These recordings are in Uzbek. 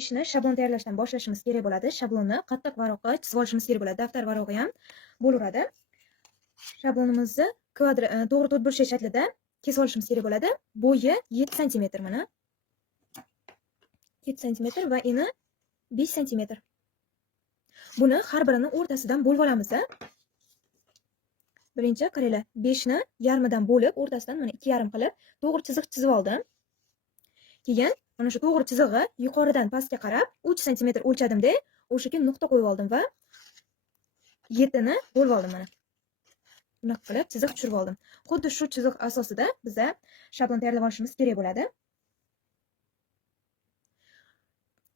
ishni shablon tayyorlashdan boshlashimiz kerak bo'ladi. Shablonni qattiq varaqqa chizib olishimiz kerak bo'ladi. Daftar varog'i ham bo'laveradi. Shablonimizni to'g'ri to'rtburchak shaklida kesib olishimiz kerak bo'ladi. Bo'yi 7 sm mana. 7 sm va eni 5 sm. Buni har birini o'rtasidan bo'lib olamiz. Birinchi qaranglar, 5 ni yarmidan bo'lib, o'rtasidan mana 2,5 qilib to'g'ri chiziq chizib oldim. Keyin mana shu to'g'ri chizig'i yuqoridan pastga qarab 3 sm o'lchadimda, o'shaga nuqta qo'yib oldim va 7 ni bo'lib oldim mana. Bunaqa qilib chiziq tushirib oldim. Xuddi shu chiziq asosida biza shablon tayyorlab olishimiz kerak bo'ladi.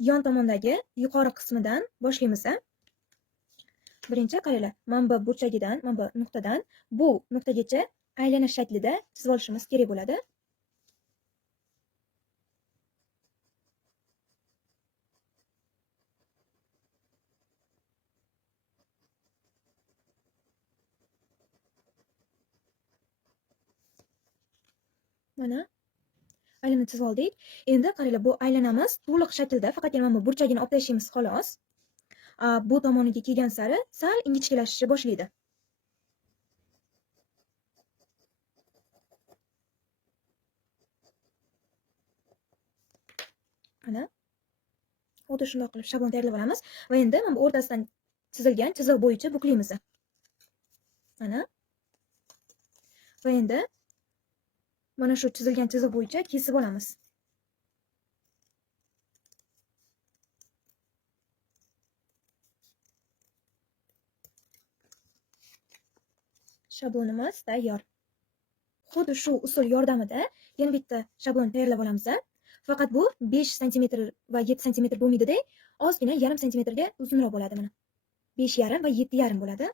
Yon tomondagi yuqori qismidan boshlaymiz. Birinchi qaranglar, mana bu burchagidan, mana bu nuqtadan bu nuqtagacha aylanish shaklida chizib olishimiz kerak bo'ladi. Mana aylanib chizib oldik. Endi qaranglar, bu aylanamiz to'liq shaklda, faqat mana bu burchagini olib tashlaymiz xolos. Bu tomoniga kelgan sari sal ingichkalashishni boshlaydi. Mana xuddi shunday qilib shablon tayyorlab olamiz va endi mana bu o'rtasidan chizilgan chiziq bo'yicha buklaymiz. Mana. Va endi mana shu chizilgan chiziq bo'yicha kesib olamiz. Shablonimiz tayyor. Xuddi shu usul yordamida yana bitta shablon tayyorlab olamiz. Faqat bu 5 sm va 7 sm bo'lmaydi-da, ozgina yarim santimetrga uzunroq bo'ladi mana. 5,5 va 7,5 bo'ladi.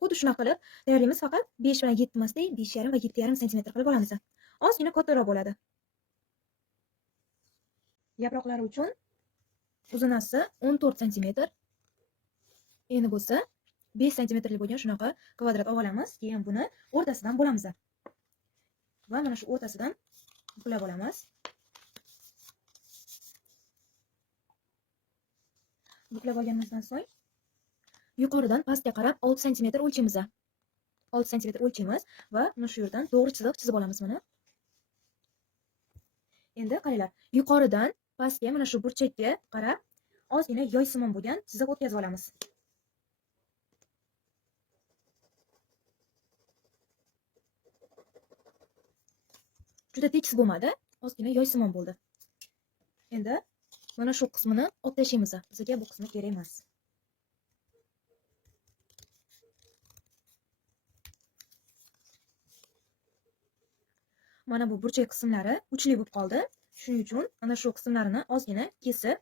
Xuddi shunaqa qilib tayyorlaymiz, faqat 5 bilan 7 emasda, 5,5 va 7,5 sm qilib olamiz. Ozgina kattaroq bo'ladi. Yaproqlari uchun uzunasi 14 sm. Endi bo'lsa 5 sm bo'lgan shunaqa kvadrat olib olamiz. Keyin buni o'rtasidan bo'lamiz. Va mana shu o'rtasidan buklab olamiz. Buklab olganimizdan so'ng yuqoridan pastga qarab 6 sm o'lchaymiz. 6 sm o'lchaymiz va mana shu yerdan to'g'ri chiziq chizib olamiz mana. Endi qaranglar, yuqoridan pastga mana shu burchakka qarab ozgina yoysimon bo'lgan chiziq o'tkazib olamiz. Juda tekis bo'lmadi, ozgina yoysimon bo'ldi. Endi mana shu qismini olib tashlaymiz. Bizga bu qismi kerak emas. Mana bu burchak qismlari uchli bo'lib qoldi. Shuning uchun mana shu qismlarini ozgina kesib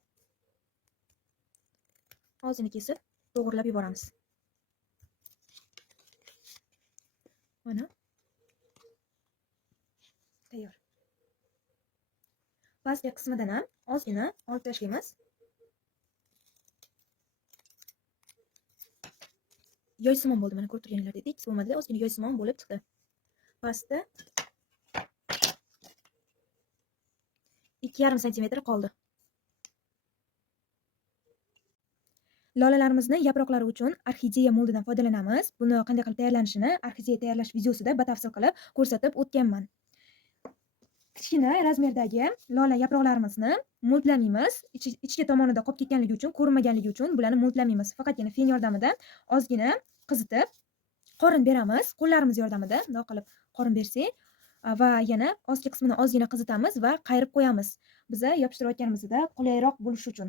to'g'rilab yuboramiz. Mana tayyor. Pastki qismidan ham ozgina olib tashlaymiz. Yoysimon bo'ldi, mana ko'rib turganinglardek, tekis bo'lmadi, ozgina yoysimon bo'lib chiqdi. Pastda 2,5 sm qoldi. Lolalarimizni yaproqlari uchun orxideya moldidan foydalanamiz. Buni qanday qilib tayyorlanishini orxideya tayyorlash videosida batafsil qilib ko'rsatib o'tganman. Kichkina razmerdagi lola yaproqlarimizni moldlamaymiz. Ichki tomonida qolib ketganligi uchun, ko'rinmaganligi uchun bularni moldlamaymiz. Faqatgina fen yordamida ozgina qizitib qorin beramiz. Qo'llarimiz yordamida bunday qilib qorin bersak va yana ostki qismini ozgina qizitamiz va qayirib qo'yamiz. Biza yopishtirayotganimizda qulayroq bo'lishi uchun.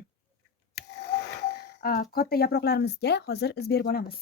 Katta yaproqlarimizga hozir iz berib olamiz.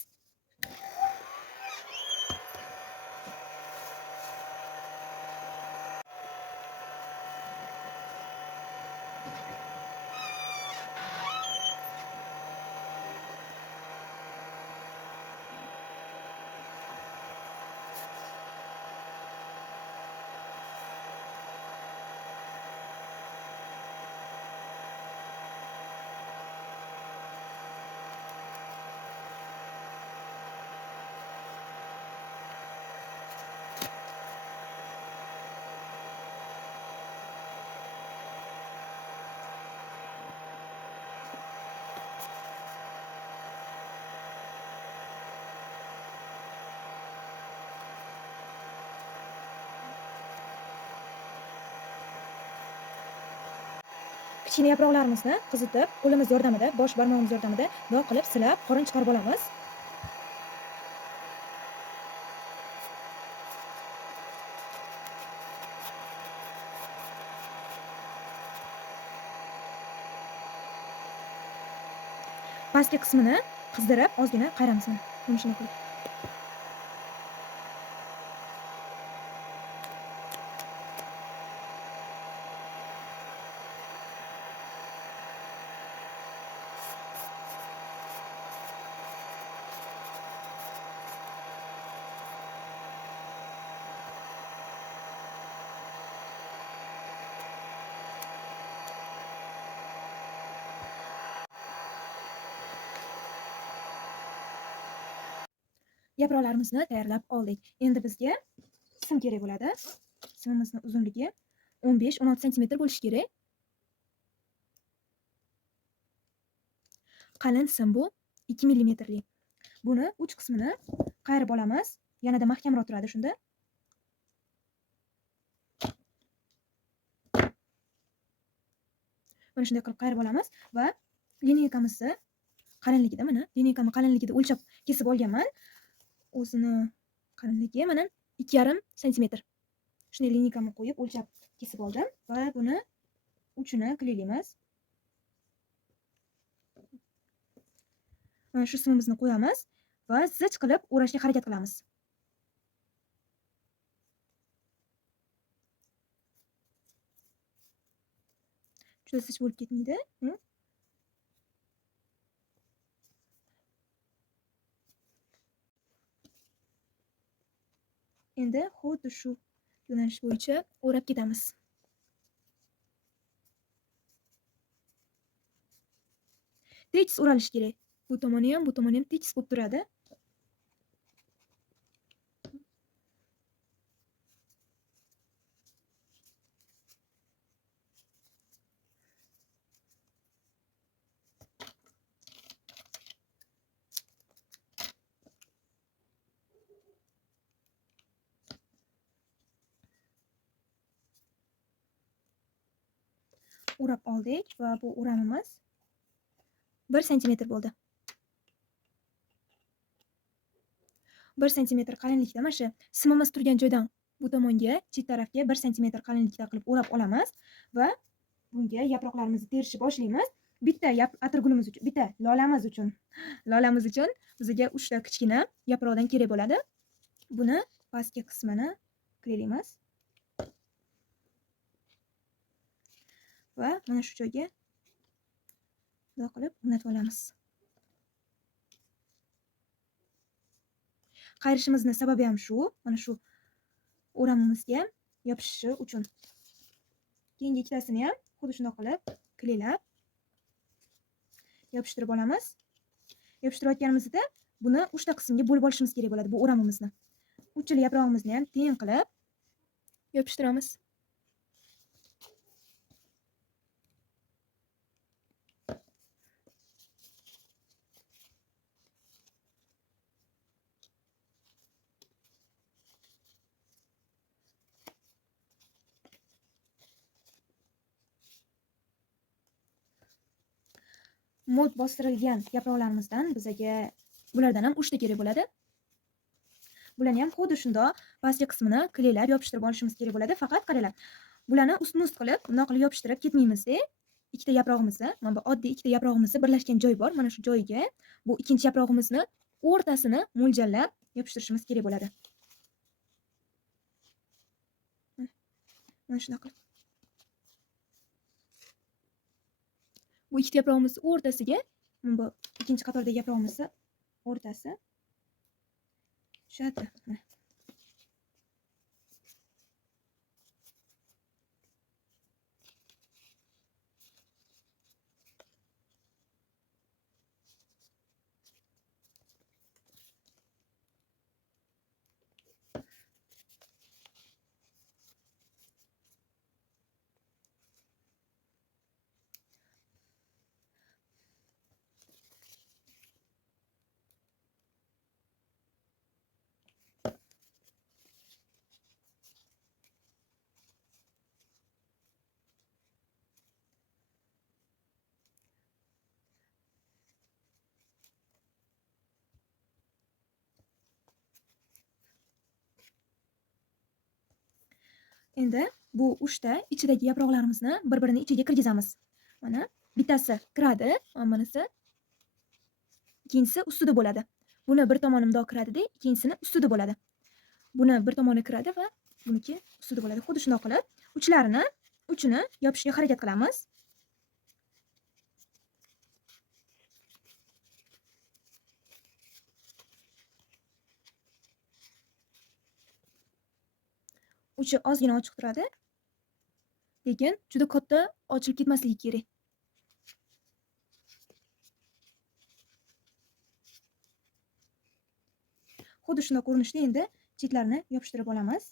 kichkina yaproqlarimizni qizitib, qo'limiz yordamida, bosh barmog'imiz yordamida bundoq qilib silab, qorin chiqarib olamiz. Pastki qismini qizdirib, ozgina qayramiz. Buni shunday qilib. Yaproqlarimizni tayyorlab oldik. Endi bizga sim kerak bo'ladi. Simimizning uzunligi 15-16 santimetr bo'lishi kerak. Qalin sim bu 2 millimetrli. Buni uch qismini qayirib olamiz. Yanada mahkamroq turadi shunda. Mana shunday qilib qayirib olamiz va lineykamizni qalinligida mana lineykani qalinligida o'lchab kesib olganman. O'zini qalinligi mana 2,5 santimetr. Shunday lineykamni qo'yib o'lchab kesib oldim va buni uchini qilaylik. Mana shu simimizni qo'yamiz va zich qilib o'rashga harakat qilamiz. Juda zich bo'lib ketmaydi. Endi xuddi shu yo'nalish bo'yicha o'rab ketamiz. Tekis o'ralish kerak. Bu tomoni ham, bu tomoni ham tekis bo'lib turadi. O'rab oldik va bu o'ramimiz 1 santimetr bo'ldi. 1 santimetr qalinlikda mana shu simimiz turgan joydan bu tomonga, chet tarafga 1 santimetr qalinlikda qilib o'rab olamiz va bunga yaproqlarimizni terishni boshlaymiz. Bitta atirgulimiz uchun, bitta lolamiz uchun bizga 3 ta kichkina yaproqdan kerak bo'ladi. Buni pastki qismini qilaylik. Va mana shu joyga bunday qilib o'rnatib olamiz. Qayrishimizning sababi ham shu, mana shu o'ramimizga yopishishi uchun. Keyingi ikkitasini ham xuddi shunday qilib qilaylab yopishtirib olamiz. Yopishtirayotganimizda buni 3 ta qismga bo'lib olishimiz kerak bo'ladi bu o'ramimizni. Uchili yaprog'imizni ham teng qilib yopishtiramiz. Mold bostirilgan yaproqlarimizdan bizga bulardan ham 3 ta kerak bo'ladi. Bularni ham xuddi shunday pastki qismini qilaylab yopishtirib olishimiz kerak bo'ladi. Faqat qaranglar. Bularni ust-ust qilib, bunday qilib yopishtirib ketmaymiz-da. Ikkita yaprog'imizni, mana bu oddiy ikkita yaprog'imizni birlashgan joy bor. Mana shu joyiga bu ikkinchi yaprog'imizni o'rtasini mo'ljallab yopishtirishimiz kerak bo'ladi. Mana shunday qilib. Bu ikkita yaprog'imizni o'rtasiga, bu ikkinchi qatordagi yaprog'imizni o'rtasi tushadi. Endi bu uchta ichidagi yaproqlarimizni bir-birini ichiga kirgizamiz. Mana bittasi kiradi, mana bunisi, ikkinchisi ustida bo'ladi. Buni bir tomoni mundoq kiradi-da, ikkinchisini ustida bo'ladi. Buni bir tomoni kiradi va buniki ustida bo'ladi. Xuddi shunday qilib uchini yopishga harakat qilamiz. Uchi ozgina ochiq turadi, lekin juda katta ochilib ketmasligi kerak. Xuddi shunday ko'rinishda endi chetlarini yopishtirib olamiz.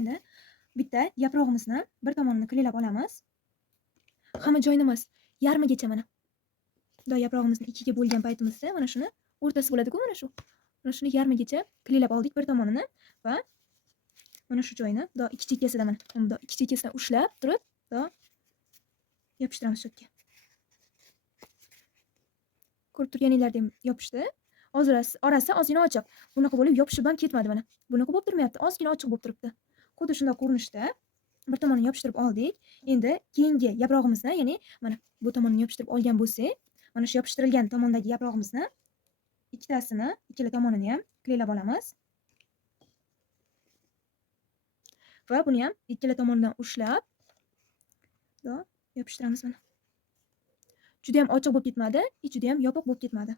Endi bitta yaprog'imizni bir tomonini klilab olamiz. Hamma joyini emas, yarmigacha mana. Bunday yaprog'imizni ikkiga bo'lgan paytimizda mana shuni o'rtasi bo'ladi-ku, mana shu. Mana shuni yarmigacha klilab oldik bir tomonini va mana shu joyini bundoq ikki chekkasidan mana bundoq ikki chekkasidan ushlab turib, bundoq yopishtiramiz shu yerga. Ko'rib turganinglardek yopishdi. Orasi ozgina ochiq. Bunaqa bo'lib yopishib ham ketmadi mana. Bunaqa bo'lib turmayapti, ozgina ochiq bo'lib turibdi. Xuddi shunday ko'rinishda bir tomonini yopishtirib oldik. Endi keyingi yaprog'imizni, ya'ni mana bu tomonini yopishtirib olgan bo'lsak, mana shu yopishtirilgan tomondagi yaprog'imizni ikkala tomonini ham klilab olamiz. Va buni ham ikkala tomonidan ushlab yopishtiramiz mana. Juda ham ochiq bo'lib ketmadi, juda ham yopiq bo'lib ketmadi.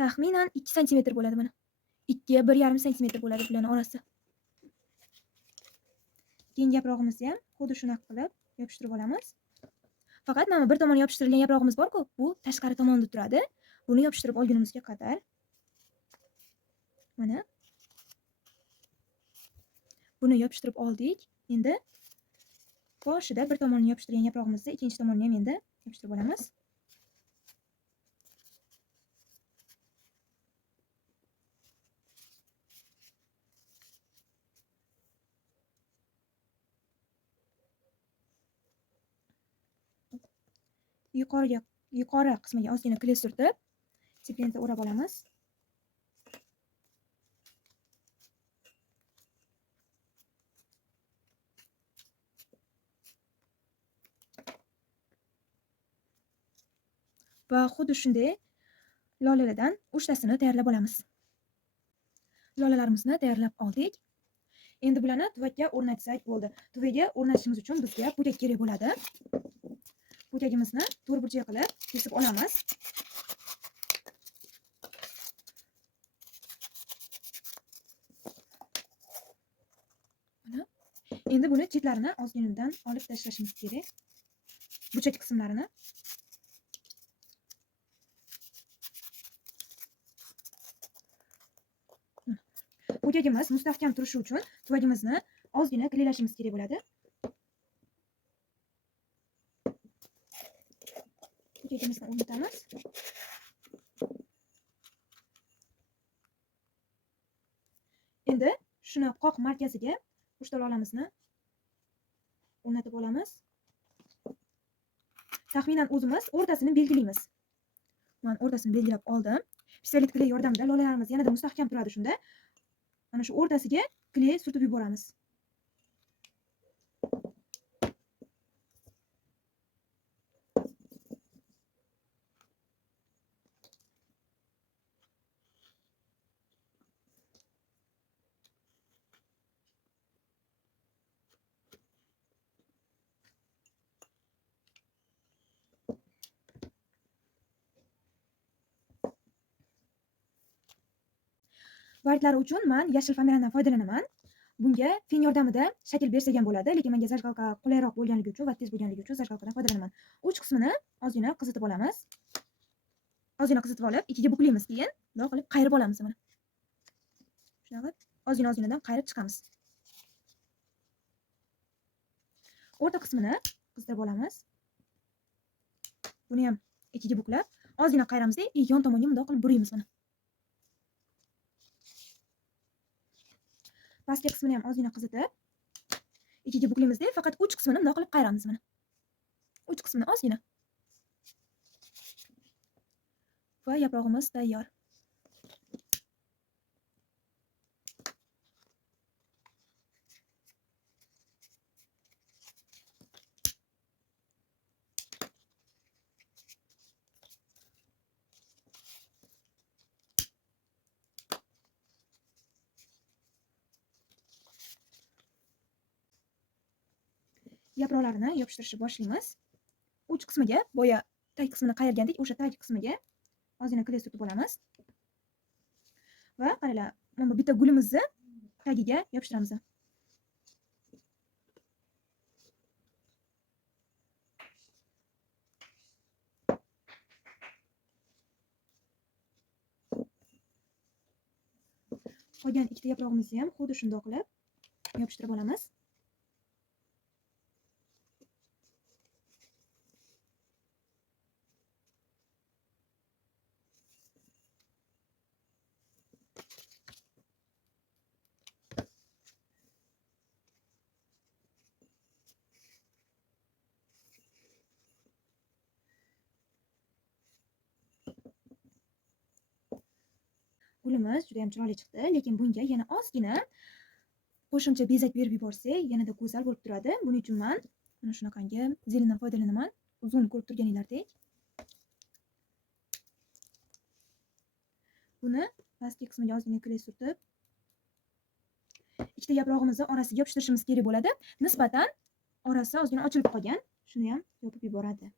Taxminan 2 santimetr bo'ladi mana. 2-1,5 santimetr bo'ladi bularning orasi. Keyingi yaprog'imizni ham xuddi shunaqa qilib yopishtirib olamiz. Faqat mana bir tomoni yopishtirilgan yaprog'imiz bor-ku, bu tashqari tomonda turadi. Buni yopishtirib olgunimizga qadar mana buni yopishtirib oldik. Endi boshida bir tomonini yopishtirgan yaprog'imizni ikkinchi tomonini ham endi yopishtirib olamiz. Yuqori qismiga ozgina kley surtib, sepkentda o'rab olamiz. Va xuddi shunday lolalardan 3 tasini tayyorlab olamiz. Lolalarimizni tayyorlab oldik. Endi bularni tuvakka o'rnatsak bo'ldi. Tuvaga o'rnatishimiz uchun bizga putak kerak bo'ladi. Putagimizni to'rtburchak qilib kesib olamiz. Mana endi buni chetlarini ozginadan olib tashlashimiz kerak. Burchak qismlarini. Putagimiz mustahkam turishi uchun tuvagimizni ozgina qiylashimiz kerak bo'ladi. Putagimizni o'rnatamiz. Endi shuni qoq markaziga uchta lolamizni o'rnatib olamiz. Taxminan o'zimiz o'rtasini belgilaymiz. Men o'rtasini belgilab oldim. Pistolet kley yordamida lolalarimiz yanada mustahkam turadi shunda. Mana shu o'rtasiga kley surtib yuboramiz. Vartlari uchun men yashil fomerandan foydalanaman. Bunga fen yordamida shakl bersak ham bo'ladi, lekin menga zajgalka qulayroq bo'lganligi uchun va tez bo'lganligi uchun zajgalkadan foydalanaman. Uch qismini ozgina qizitib olamiz. Ozgina qizitib olib, ikkiga buklaymiz, keyin bundoq qilib qayirib olamiz mana. Shunaqa ozgina-ozginadan qayirib chiqamiz. O'rta qismini qizdirib olamiz. Buni ham ikkiga buklab, ozgina qayramizda, yon tomonga bundoq qilib buraymiz mana. Pastki qismini ham ozgina qizitib, ikkiga buklaymizda, faqat uch qismini bundoq qilib qayramiz mana. Uch qismini ozgina. Va yaprog'imiz tayyor. Yaproqlarini yopishtirishni boshlaymiz. Uch qismiga, boya tag qismini qayirgandik, o'sha tag qismiga ozgina kley surtib olamiz. Va qaranglar, mana bitta gulimizni tagiga yopishtiramiz. Qolgan ikkita yaprog'imizni ham xuddi shunday qilib yopishtirib olamiz. Gulimiz juda ham chiroyli chiqdi, lekin bunga yana ozgina qo'shimcha bezak berib yuborsak, yanada go'zal bo'lib turadi. Buning uchun men mana shunaqangi zelindan foydalanaman. Uzun ko'rib turganingizdek. Buni pastki qismiga ozgina kley surtib, ikkita yaprog'imizni orasiga yopishtirishimiz kerak bo'ladi. Nisbatan orasi ozgina ochilib qolgan. Shuni ham yopib yuboradi.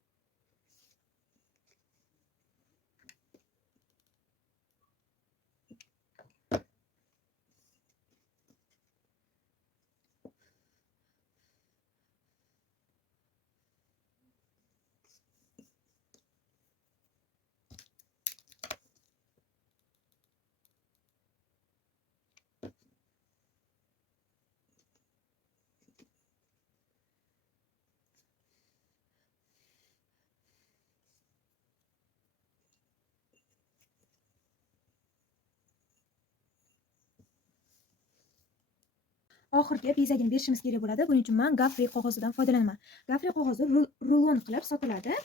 Oxirgi bezagini berishimiz kerak bo'ladi. Buning uchun men gafri qog'ozidan foydalanaman. Gafri qog'ozi rulon qilib sotiladi.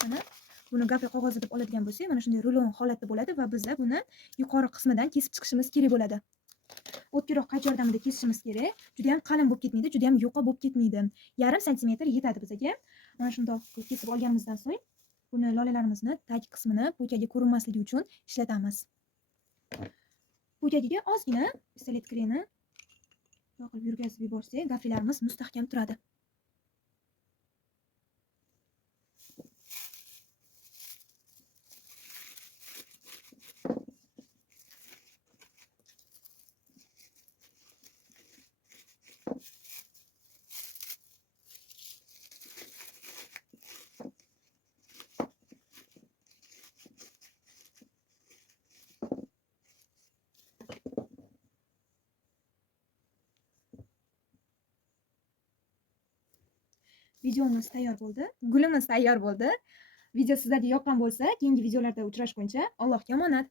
Mana buni gafri qog'ozi deb oladigan bo'lsak, mana shunday rulon holatda bo'ladi va bizda buni yuqori qismidan kesib chiqishimiz kerak bo'ladi. O'tkirroq qaychi yordamida kesishimiz kerak. Juda ham qalin bo'lib ketmaydi, juda ham yuqa bo'lib ketmaydi. 1,5 santimetr yetadi bizga. Mana shunday kesib olganimizdan so'ng buni lolalarimizni tag qismini po'kaga ko'rinmasligi uchun ishlatamiz. Po'kagiga ozgina pistolet kremi yoqib yurgazib yuborsak, gafrilarimiz mustahkam turadi. Videomiz tayyor bo'ldi. Gulimiz tayyor bo'ldi. Video sizlarga yoqqan bo'lsa, keyingi videolarda uchrashguncha Allohga omonat.